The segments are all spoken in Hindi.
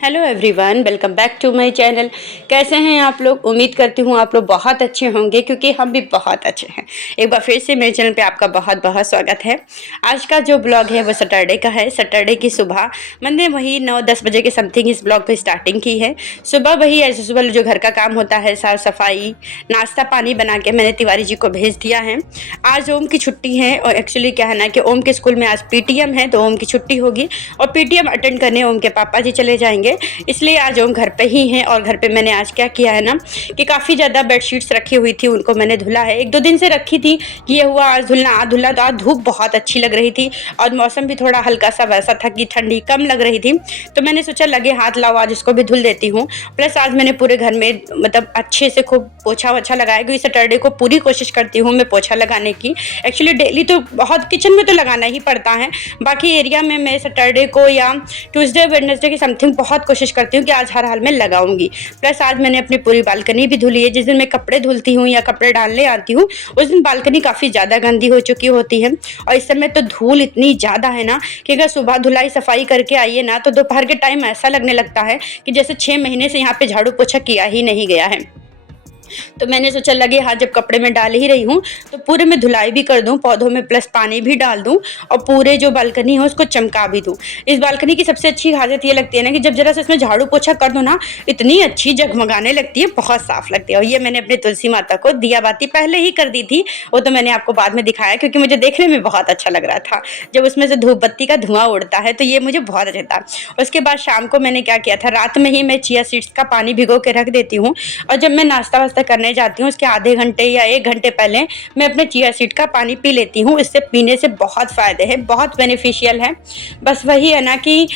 Hello everyone, welcome back to my channel. कैसे हैं आप लोग? उम्मीद करती हूँ आप लोग बहुत अच्छे होंगे क्योंकि हम भी बहुत अच्छे हैं। एक बार फिर से मेरे चैनल पे आपका बहुत बहुत स्वागत है। आज का जो ब्लॉग है वो सैटरडे का है। सैटरडे की सुबह मैंने वही 9-10 बजे के समथिंग इस ब्लॉग को स्टार्टिंग की है। सुबह वही ऐसे सुबह जो घर का काम होता है, साफ सफाई, नाश्ता पानी बना के मैंने तिवारी जी को भेज दिया है। आज ओम की छुट्टी है और एक्चुअली क्या है ना कि ओम के स्कूल में आज पीटीएम है, तो ओम की छुट्टी होगी और पीटीएम अटेंड करने ओम के पापा जी चले जाएंगे, इसलिए आज ओम घर पे ही हैं। और घर पे मैंने आज क्या किया है ना कि काफ़ी ज़्यादा बेडशीट्स रखी हुई थी, उनको मैंने धुला है। 1-2 दिन से रखी थी कि ये हुआ आज धुलना, आज धुलना। तो आज धूप बहुत अच्छी लग रही थी और मौसम भी थोड़ा हल्का सा वैसा था कि ठंडी कम लग रही थी, तो मैंने सोचा लगे हाथ लाओ आज इसको भी धुल देती हूँ। प्लस आज मैंने पूरे घर में मतलब अच्छे से खूब पोछा वोछा लगाया, क्योंकि सैटरडे को पूरी कोशिश करती हूँ मैं पोछा लगाने की। एक्चुअली डेली तो बहुत किचन में तो लगाना ही पड़ता है, बाकी एरिया में मैं सैटरडे को या ट्यूसडे वेडनेसडे की समथिंग बहुत कोशिश करती हूँ कि आज हर हाल में लगाऊंगी। प्लस आज मैंने अपनी पूरी बालकनी भी धुली है। जिस दिन मैं कपड़े धुलती हूँ या कपड़े डालने आती हूँ उस दिन बालकनी काफ़ी ज़्यादा गंदी हो चुकी होती है, और इस समय तो धूल इतनी ज़्यादा है ना कि अगर सुबह धुलाई सफाई करके आइए ना तो दोपहर के टाइम ऐसा लगने लगता है कि जैसे 6 महीने से यहाँ पे झाड़ू पोछा किया ही नहीं गया है। तो मैंने सोचा लगे हाँ जब कपड़े में डाल ही रही हूँ तो पूरे में धुलाई भी कर दूँ पौधों में, प्लस पानी भी डाल दूँ और पूरे जो बालकनी है उसको चमका भी दूँ। इस बालकनी की सबसे अच्छी खासियत ये लगती है ना कि जब जरा से इसमें झाड़ू पोछा कर दो ना इतनी अच्छी जगमगाने लगती है, बहुत साफ लगती है। और ये मैंने अपनी तुलसी माता को दिया बाती पहले ही कर दी थी, वो तो मैंने आपको बाद में दिखाया क्योंकि मुझे देखने में बहुत अच्छा लग रहा था जब उसमें से धूप बत्ती का धुआं उड़ता है, तो ये मुझे बहुत अच्छा था। उसके बाद शाम को मैंने क्या किया था, रात में ही मैं चिया सीड्स का पानी भिगो के रख देती हूँ और जब मैं नाश्ता वास्ता करने जाती हूँ उसके आधे घंटे या 1 घंटे पहले मैं अपने चिया सीड का पानी पी लेती हूँ। इससे पीने से बहुत फ़ायदे हैं, बहुत बेनिफिशियल है। बस वही है ना कि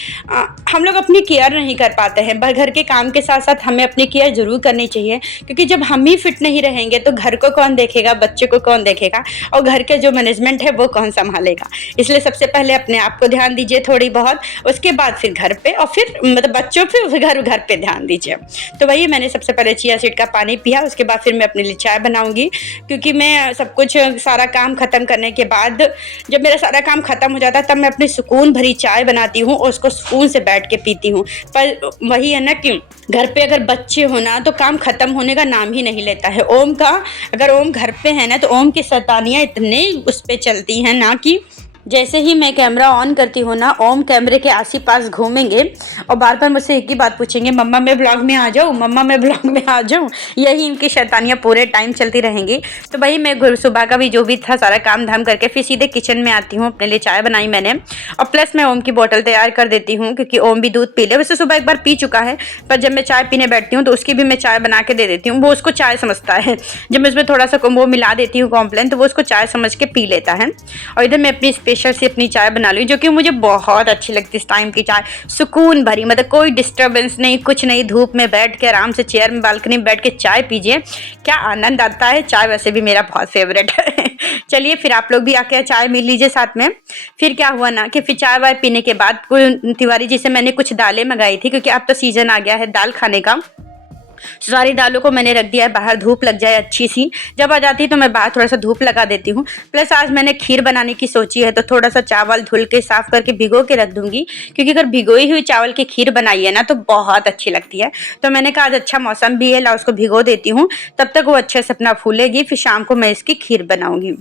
हम लोग अपनी केयर नहीं कर पाते हैं, पर घर के काम के साथ साथ हमें अपनी केयर ज़रूर करनी चाहिए, क्योंकि जब हम ही फिट नहीं रहेंगे तो घर को कौन देखेगा, बच्चे को कौन देखेगा और घर के जो मैनेजमेंट है वो कौन संभालेगा। इसलिए सबसे पहले अपने आप को ध्यान दीजिए थोड़ी बहुत, उसके बाद फिर घर पे और फिर मतलब बच्चों पे घर पे ध्यान दीजिए। तो वही मैंने सबसे पहले चिया सीड का पानी पिया, उसके बाद फिर मैं अपने लिए चाय बनाऊंगी, क्योंकि मैं सब कुछ सारा काम ख़त्म करने के बाद जब मेरा सारा काम ख़त्म हो जाता है तब मैं अपनी सुकून भरी चाय बनाती हूँ और उसको सुकून से बैठ के पीती हूँ। पर वही है ना कि घर पे अगर बच्चे हो ना तो काम ख़त्म होने का नाम ही नहीं लेता है। ओम का अगर ओम घर पे है ना तो ओम की शैतानियाँ इतने उस पर चलती हैं ना कि जैसे ही मैं कैमरा ऑन करती हूँ ना ओम कैमरे के आस पास घूमेंगे और बार बार मुझसे एक ही बात पूछेंगे, मम्मा मैं ब्लॉग में आ जाऊँ, मम्मा मैं ब्लॉग में आ जाऊँ। यही इनकी शैतानियाँ पूरे टाइम चलती रहेंगी। तो भाई मैं सुबह का भी जो भी था सारा काम धाम करके फिर सीधे किचन में आती हूँ। अपने लिए चाय बनाई मैंने और प्लस मैं ओम की बोतल तैयार कर देती हूँ, क्योंकि ओम भी दूध पी ले। वैसे सुबह एक बार पी चुका है, पर जब मैं चाय पीने बैठती हूँ तो उसकी भी मैं चाय बना के दे देती हूँ। वो उसको चाय समझता है, जब मैं उसमें थोड़ा सा वो मिला देती हूँ कॉम्प्लेन तो वो उसको चाय समझ के पी लेता है। और इधर मैं अपनी स्पेशल से अपनी चाय बना ली जो कि मुझे बहुत अच्छी लगती है। इस टाइम की चाय सुकून भरी, मतलब कोई डिस्टर्बेंस नहीं, कुछ नहीं, धूप में बैठ के आराम से चेयर में बालकनी में बैठ के चाय पीजिए, क्या आनंद आता है। चाय वैसे भी मेरा बहुत फेवरेट है। चलिए फिर आप लोग भी आके चाय मिल लीजिए साथ में। फिर क्या हुआ ना कि फिर चाय वाय पीने के बाद तिवारी जी से मैंने कुछ दालें मंगाई थी, क्योंकि अब तो सीजन आ गया है दाल खाने का। सारी दालों को मैंने रख दिया है बाहर, धूप लग जाए अच्छी सी, जब आ जाती है तो मैं बाहर थोड़ा सा धूप लगा देती हूँ। प्लस आज मैंने खीर बनाने की सोची है, तो थोड़ा सा चावल धुल के साफ करके भिगो के रख दूंगी, क्योंकि अगर भिगोई हुई चावल की खीर बनाई है ना तो बहुत अच्छी लगती है। तो मैंने कहा आज अच्छा मौसम भी है, ला उसको भिगो देती हूँ, तब तक वो अच्छे से अपना फूलेगी, फिर शाम को मैं इसकी खीर बनाऊंगी।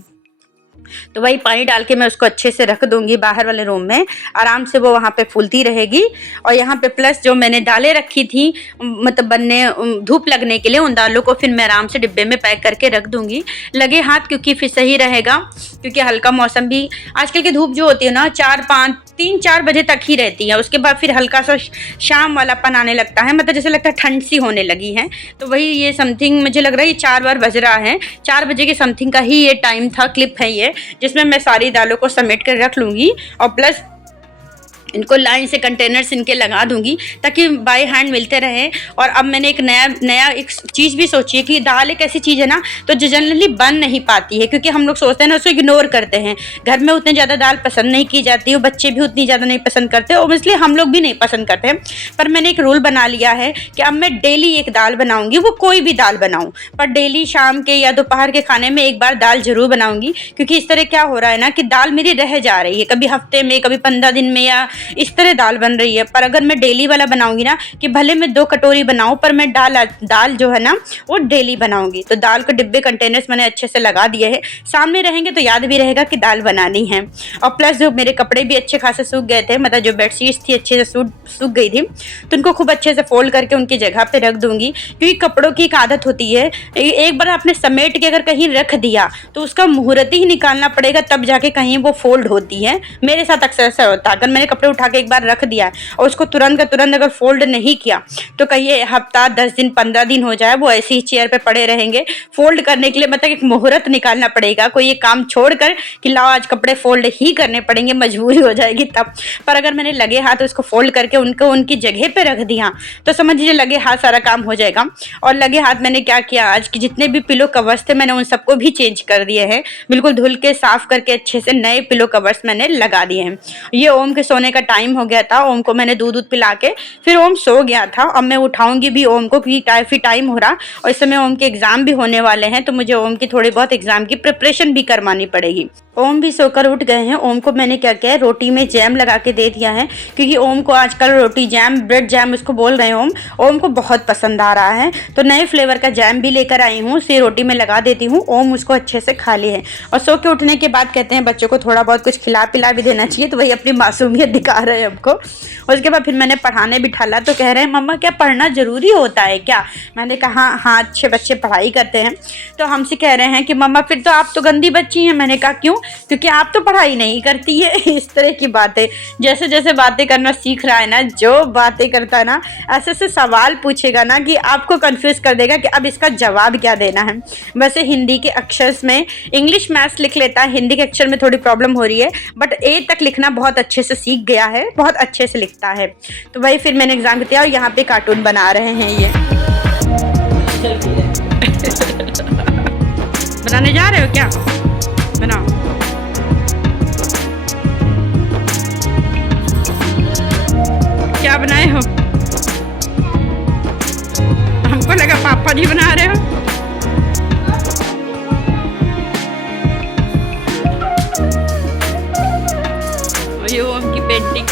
तो वही पानी डाल के मैं उसको अच्छे से रख दूंगी बाहर वाले रूम में, आराम से वो वहाँ पे फूलती रहेगी। और यहाँ पे प्लस जो मैंने दालें रखी थी मतलब बनने धूप लगने के लिए, उन दालों को फिर मैं आराम से डिब्बे में पैक करके रख दूंगी लगे हाथ, क्योंकि फिर सही रहेगा। क्योंकि हल्का मौसम भी आजकल की धूप जो होती है ना 3-4 बजे तक ही रहती है, उसके बाद फिर हल्का सा शाम वालापन आने लगता है, मतलब जैसे लगता है ठंड सी होने लगी है। तो वही ये समथिंग मुझे लग रहा है ये 4 बार बज रहा है, 4 बजे के समथिंग का ही ये टाइम था, क्लिप है ये, जिसमें मैं सारी दालों को समेट कर रख लूँगी और प्लस इनको लाइन से कंटेनर्स इनके लगा दूंगी ताकि बाय हैंड मिलते रहे। और अब मैंने एक नया एक चीज़ भी सोची है कि दाल एक ऐसी चीज़ है ना तो जो जनरली बन नहीं पाती है, क्योंकि हम लोग सोचते हैं ना उसको इग्नोर करते हैं, घर में उतनी ज़्यादा दाल पसंद नहीं की जाती है, बच्चे भी उतनी ज़्यादा नहीं पसंद करते और इसलिए हम लोग भी नहीं पसंद करते हैं। पर मैंने एक रूल बना लिया है कि अब मैं डेली एक दाल बनाऊँगी, वो कोई भी दाल बनाऊँ, पर डेली शाम के या दोपहर के खाने में एक बार दाल ज़रूर बनाऊँगी। क्योंकि इस तरह क्या हो रहा है ना कि दाल मेरी रह जा रही है, कभी हफ्ते में, कभी 15 दिन में या इस तरह दाल बन रही है। पर अगर मैं डेली वाला बनाऊंगी ना कि भले मैं 2 कटोरी बनाऊं पर मैं दाल जो है ना वो डेली बनाऊंगी। तो दाल को डिब्बे कंटेनर्स मैंने अच्छे से लगा दिए हैं, सामने रहेंगे तो याद भी रहेगा कि दाल बनानी है। और प्लस जो मेरे कपड़े भी अच्छे खासे सूख गए थे, मतलब जो बेडशीट्स थी अच्छे से सूख गई थी, तो उनको खूब अच्छे से फोल्ड करके उनकी जगह पे रख दूंगी। क्योंकि कपड़ों की एक आदत होती है, एक बार आपने समेट के अगर कहीं रख दिया तो उसका मुहूर्त ही निकालना पड़ेगा, तब जाके कहीं वो फोल्ड होती है। मेरे साथ अक्सर ऐसा होता है, अगर मैंने कपड़े उठा के एक बार रख दिया और उसको तुरंत का तुरंत अगर फोल्ड नहीं किया तो कहीं हफ्ता 10 दिन 15 दिन हो जाए वो ऐसी ही चेयर पे पड़े रहेंगे। फोल्ड करने के लिए मतलब एक मुहूर्त निकालना पड़ेगा, कोई ये काम छोड़कर कि लाओ आज कपड़े फोल्ड ही करने पड़ेंगे, मजबूरी हो जाएगी तब। पर अगर मैंने लगे हाथ उसको फोल्ड करके उनको उनकी जगह पे रख दिया तो समझ लीजिए लगे हाथ सारा काम हो जाएगा। और लगे हाथ मैंने क्या किया, आज की जितने भी पिलो कवर्स थे मैंने उन सबको भी चेंज कर दिए हैं, बिल्कुल धुल के साफ करके अच्छे से नए पिलो कवर्स मैंने लगा दिए हैं। ये ओम के सोने का टाइम हो गया था, ओम को मैंने दूध पिला के फिर ओम सो गया था। अब मैं उठाऊंगी भी ओम को क्योंकि काफी टाइम हो रहा और इस समय ओम के एग्जाम भी होने वाले हैं, तो मुझे ओम की थोड़ी बहुत एग्जाम की प्रिपरेशन भी करवानी पड़ेगी। ओम भी सोकर उठ गए हैं। ओम को मैंने क्या किया है, रोटी में जैम लगा के दे दिया है, क्योंकि ओम को आजकल रोटी जैम, ब्रेड जैम उसको बोल रहे हैं ओम को बहुत पसंद आ रहा है। तो नए फ्लेवर का जैम भी लेकर आई हूँ, उसे रोटी में लगा देती हूँ, ओम उसको अच्छे से खा ले है। और सो के उठने के बाद कहते हैं बच्चों को थोड़ा बहुत कुछ खिला पिला भी देना चाहिए, तो वही अपनी मासूमियत दिखा रहे हैं हमको। उसके बाद फिर मैंने पढ़ाने बिठाला, तो कह रहे हैं मम्मा क्या पढ़ना जरूरी होता है क्या? मैंने कहा हाँ अच्छे बच्चे पढ़ाई करते हैं। तो हमसे कह रहे हैं कि मम्मा फिर तो आप तो गंदी बच्ची हैं। मैंने कहा क्यों? क्योंकि आप तो पढ़ाई नहीं करती है। इस तरह की बातें, जैसे जैसे बातें करना सीख रहा है ना, जो बातें करता है ना ऐसे ऐसे सवाल पूछेगा ना कि आपको कंफ्यूज कर देगा कि अब इसका जवाब क्या देना है। वैसे हिंदी के अक्षर में इंग्लिश मैथ्स लिख लेता है, हिंदी के अक्षर में थोड़ी प्रॉब्लम हो रही है, बट ए तक लिखना बहुत अच्छे से सीख गया है, बहुत अच्छे से लिखता है। तो वही फिर मैंने एग्जाम दिया और यहाँ पे कार्टून बना रहे हैं ये। बनाने जा रहे हो क्या? बनाओ। क्या बनाए हो? हमको लगा पापा जी बना रहे हो। ये ओम की पेंटिंग।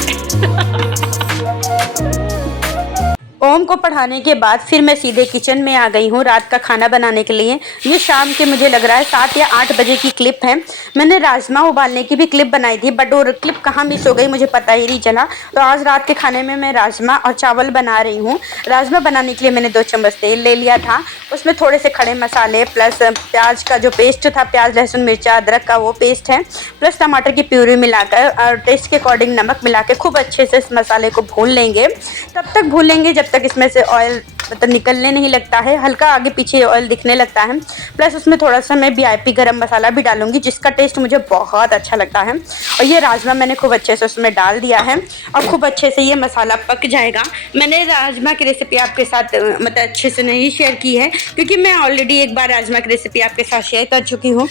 ओम को पढ़ाने के बाद फिर मैं सीधे किचन में आ गई हूँ रात का खाना बनाने के लिए। ये शाम के मुझे लग रहा है 7 या 8 बजे की क्लिप है। मैंने राजमा उबालने की भी क्लिप बनाई थी, बट वो क्लिप कहाँ मिस हो गई मुझे पता ही नहीं चला। तो आज रात के खाने में मैं राजमा और चावल बना रही हूँ। राजमा बनाने के लिए मैंने 2 चम्मच तेल ले लिया था, उसमें थोड़े से खड़े मसाले प्लस प्याज का जो पेस्ट था, प्याज लहसुन मिर्चा अदरक का वो पेस्ट है, प्लस टमाटर की प्यूरी मिलाकर और टेस्ट के अकॉर्डिंग नमक मिला के खूब अच्छे से इस मसाले को भून लेंगे। तब तक भून जब तक इसमें से ऑयल मतलब निकलने नहीं लगता है, हल्का आगे पीछे ऑयल दिखने लगता है। प्लस उसमें थोड़ा सा मैं VIP गरम मसाला भी डालूंगी, जिसका टेस्ट मुझे बहुत अच्छा लगता है। और ये राजमा मैंने खूब अच्छे से उसमें डाल दिया है और खूब अच्छे से ये मसाला पक जाएगा। मैंने राजमा की रेसिपी आपके साथ मतलब अच्छे से नहीं शेयर की है, क्योंकि मैं ऑलरेडी एक बार राजमा की रेसिपी आपके साथ शेयर कर चुकी हूँ।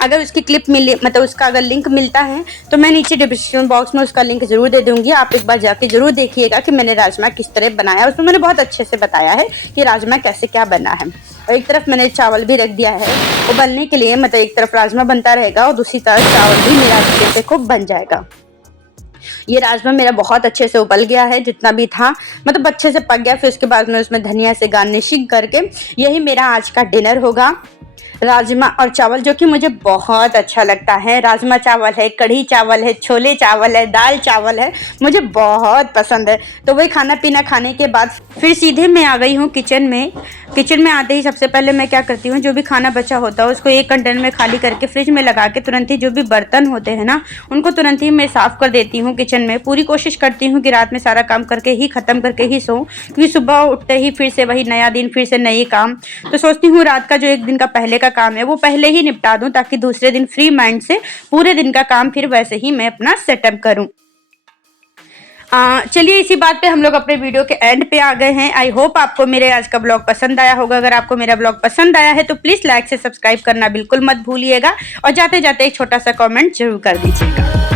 अगर उसकी क्लिप मिले मतलब उसका अगर लिंक मिलता है तो मैं नीचे डिस्क्रिप्शन बॉक्स में उसका लिंक जरूर दे दूँगी। आप एक बार जाके जरूर देखिएगा कि मैंने राजमा किस तरह बनाया, उसमें मैंने बहुत अच्छे से बताया है कि राजमा कैसे क्या बना है। और एक तरफ मैंने चावल भी रख दिया है उबलने के लिए, मतलब एक तरफ राजमा बनता रहेगा और दूसरी तरफ चावल भी मेरा अच्छे से खूब बन जाएगा। ये राजमा मेरा बहुत अच्छे से उबल गया है, जितना भी था मतलब अच्छे से पक गया। फिर उसके बाद में उसमें धनिया से गार्निशिंग करके यही मेरा आज का डिनर होगा, राजमा और चावल, जो कि मुझे बहुत अच्छा लगता है। राजमा चावल है, कढ़ी चावल है, छोले चावल है, दाल चावल है, मुझे बहुत पसंद है। तो वही खाना पीना खाने के बाद फिर सीधे मैं आ गई हूँ किचन में। किचन में आते ही सबसे पहले मैं क्या करती हूँ, जो भी खाना बचा होता है उसको एक कंटेनर में खाली करके फ्रिज में लगा के तुरंत ही जो भी बर्तन होते हैं ना उनको तुरंत ही मैं साफ़ कर देती हूँ किचन में। पूरी कोशिश करती हूँ कि रात में सारा काम करके ही ख़त्म करके ही सोऊं, क्योंकि सुबह उठते ही फिर से वही नया दिन, फिर से नए काम। तो सोचती हूँ रात का जो एक दिन का पहले का काम है वो पहले ही निपटा दूँ, ताकि दूसरे दिन फ्री माइंड से पूरे दिन का काम फिर वैसे ही मैं अपना सेटअप करूँ। चलिए इसी बात पे हम लोग अपने वीडियो के एंड पे आ गए हैं। आई होप आपको मेरे आज का ब्लॉग पसंद आया होगा। अगर आपको मेरा ब्लॉग पसंद आया है तो प्लीज़ लाइक से सब्सक्राइब करना बिल्कुल मत भूलिएगा और जाते जाते एक छोटा सा कमेंट जरूर कर दीजिएगा।